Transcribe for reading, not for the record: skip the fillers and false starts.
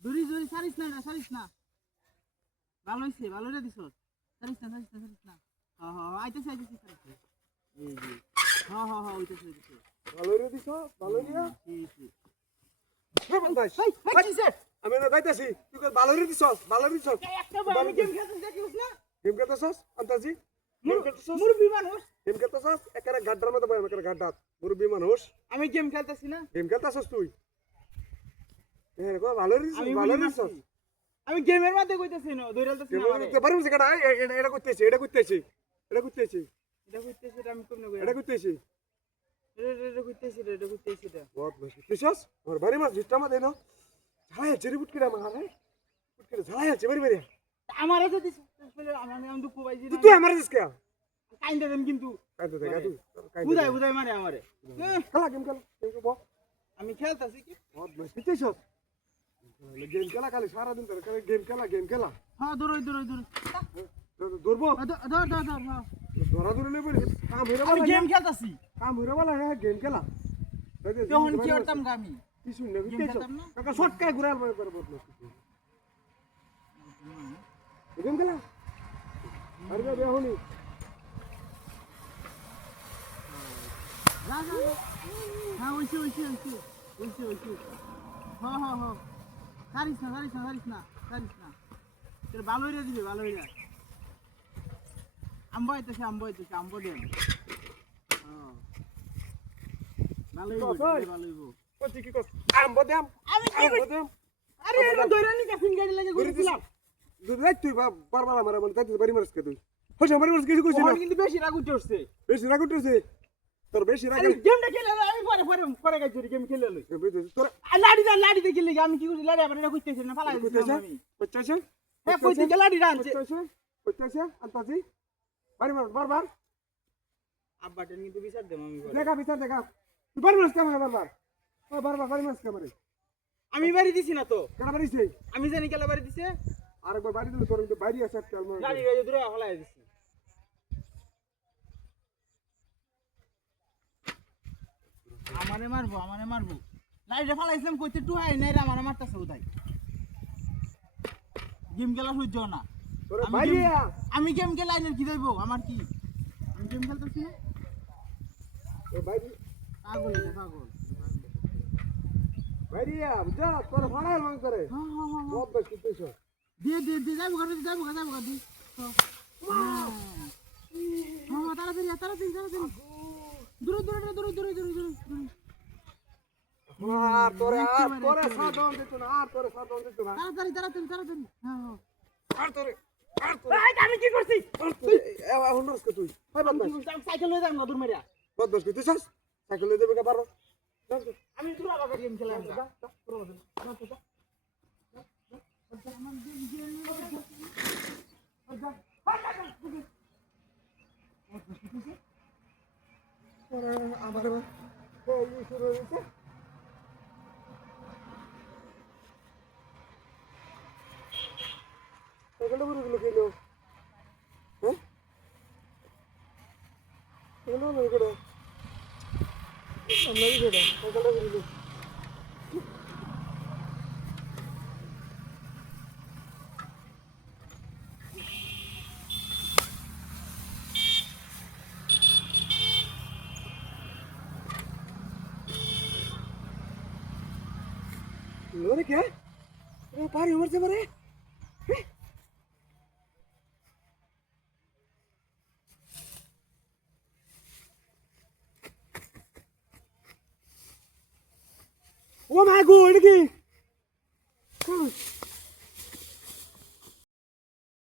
দূরি দূরি সারিস না ভালো হইছে ভালো রে দিছ সারিস না আইতেছে এই জি ওইতেছে ভালো রে দিছ ভালো রিয়া আমি না যাইতাছি তুই ভালো রে দিছ আমি গেম খেলতে দেখিস না গেম খেলতেছস আন্তাজি মুরবি মানুষ গেম খেলতেছস একারে গাড্ডার মতো বয় একারে গাড্ডাত মুরবি মানুষ আমি গেম খেলতেছি না গেম খেলতেছস তুই ভালো রে দিছ আমি গেমের মধ্যে কইতেছি না দৌড়ালতেছি না আমারে তে পারুম সেটা এটা করতেছি এটা কইতেছি আমি কোন কই এটা করতেছি বহুত বেশি কিসস আমার বাড়ি মাছ জিতটা মা দেনো ঝালাই আছে রে বুটকিরা মারে বুটকিরা ঝালাই আছে বাড়ি আমারে তো দিছ আমি দুঃখ পাইছি তুই আমার দিস কে কাইন্দা দেন কিন্তু কাইন্দা দে তুই বুঝাই মারে আমারে খেলা গেম খেলা আমি খেলতাছি কি বহুত বেশি কিসস গেম খেলা খালি সারা দিন ধরে গেম খেলা হ্যাঁ দৌড়ই দৌড়বো ধর হ্যাঁ ধরা ধরে নেব কাম হইরা আমি গেম খেলতাছি কাম হইরা বলা হ্যাঁ গেম খেলা তখন কি করতাম আমি কিছু না কাকা শর্টকাট ঘুরাল মনে করে বলছ গেম খেলা আরে বে হনি হ্যাঁ ওইছে হ্যাঁ সারিস না তোর ভালো হইরা দিবে ভালো হইরা আম্বো দেন ভালো হইব কত কি কস আম্বো দেম আরে এটা দইরা নি কাফিন গাড়ি লাগে ঘুরছিলাম দুই তুই বারবার আমার মন কাটি বাড়ি মারস কে তুই হইছে বাড়ি মারস কিছু কইছিস না কিন্তু বেশি রাগ উঠছে তোর বেশি রাগ গেমটা খেলে আমি পরে গাইছি গেম খেলে লই তোর লাড়ি দেখি লাগি আমি কি কইছি লাড়ি আবার এটা কইতেছি না ফালাই দিছি আমি কইতেছে হ্যাঁ কইতে লাড়ি রানছে কইতেছে আন্তাজি বাড়ি মারস বারবার আব্বাটা কিন্তু বিচার দেব আমি দেখা তুই বাড়ি মারস কেমন বারবার বাড়ি মারস কেমন আমি বাড়ি দিছি না তো কেন বাড়িছে আমি জানি কেলা বাড়ি দিছে আরেকবার বাড়ি দিলে তোর কিন্তু বাড়ি আছে একটা লাড়ি রাজে দূরে ফলাই দিছি আমারে মারবো লাইটে ফালাইছিলাম কইতে টুহাই নাই রে আমারে মারতাছে উদাই গেম খেলা সহ্য না তোরে ভাইয়া আমি গেম খেলা আইনের কি দেব আমার কি আমি গেম খেলতেছি না এ ভাই পাগল ভাইয়া বুঝা তোর ফাড়াই মন করে হ্যাঁ বহুত বেশ কিতেছ দে যাবো গা দি হ্যাঁ তাড়াতাড়ি দূরে আর তোরে সাধন দিত না তাড়াতাড়ি হ্যাঁ আর তোরে আমি কি করছি এখন রসকে তুই হয় বদমাস সাইকেল লয়ে যাম না দূর মারিয়া বদমাস তুই চাস সাইকেল লয়ে যাবে কে পারো আমি তোর আবার গেম খেলাম না আমার শুরু হয়েছে এগুলো বুড়িগুলো খেলো হ্যাঁ এগুলো না এগুলো আমরা এগুলো বুড়িগুলো लोरे क्या अरे पारी उम्र से मरे ओ माय गॉड की